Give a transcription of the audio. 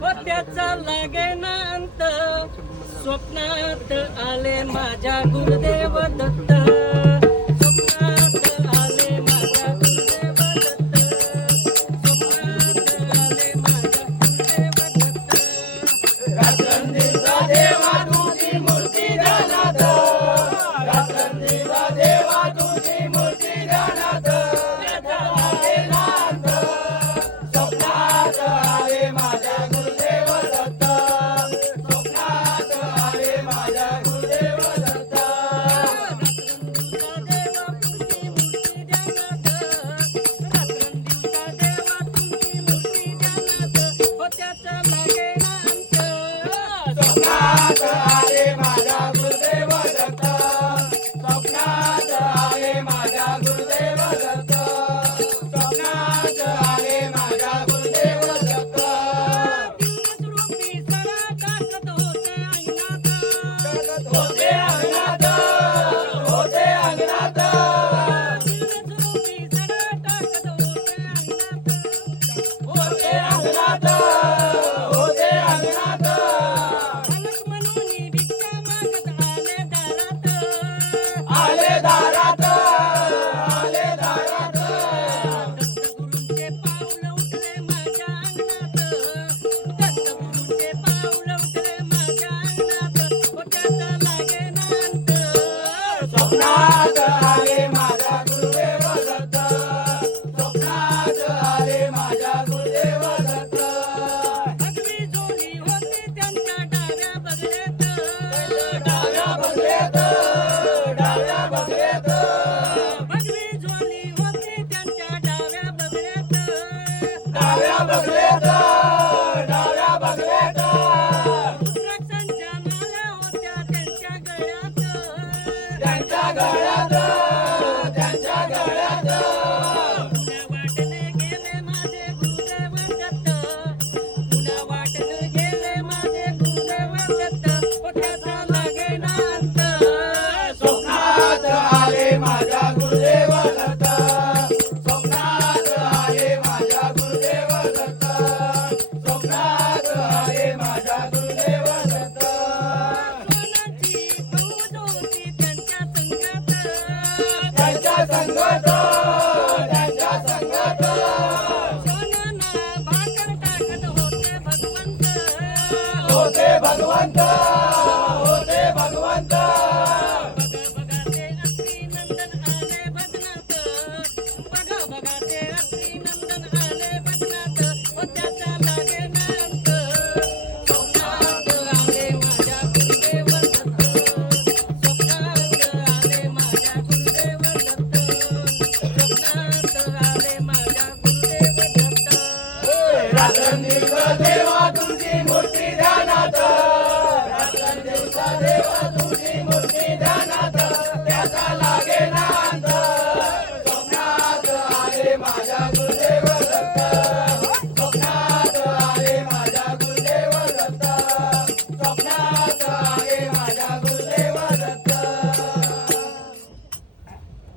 त्याचा लागेना अंत स्वप्नात आले माझ्या गुरुदेव दत्त स्वप्नात आले माझ्या गुरुदेव दत्त स्वप्नात आले माझ्या गुरुदेव दत्त रात्रंदिवसा देवा तुझी मूर्ती ध्यानात रात्रंदिवसा देवा तुझी मूर्ती ध्यानात त्याचा लागेना अंत स्वप्नात आले माझ्या गुरुदेव दत्त स्वप्नात आले माझ्या गुरुदेव दत्त स्वप्नात आले माझ्या गुरुदेव दत्त स्वप्नात आले माझ्या गुरुदेव दत्त स्वप्नात आले माझ्या गुरुदेव दत्त होते अंगणात होते अंगणात होते अंगणात होते अंगणात आले दारात आले दारात स्वप्नात आले माझ्या गुरुदेव दत्त स्वप्नात आले माझ्या गुरुदेव दत्त डाव्या बगलेत डाव्या बगलेत डाव्या बगलेत डाव्या बगलेत त्यांच्या गळ्यात त्यांच्या गळ्यात स्वप्नात आले माझ्या गुरुदेव दत्त स्वप्नात आले माझ्या गुरुदेव दत्त स्वप्नात आले माझ्या गुरुदेव दत्त त्यांच्या संगत त्यांच्या संगत होते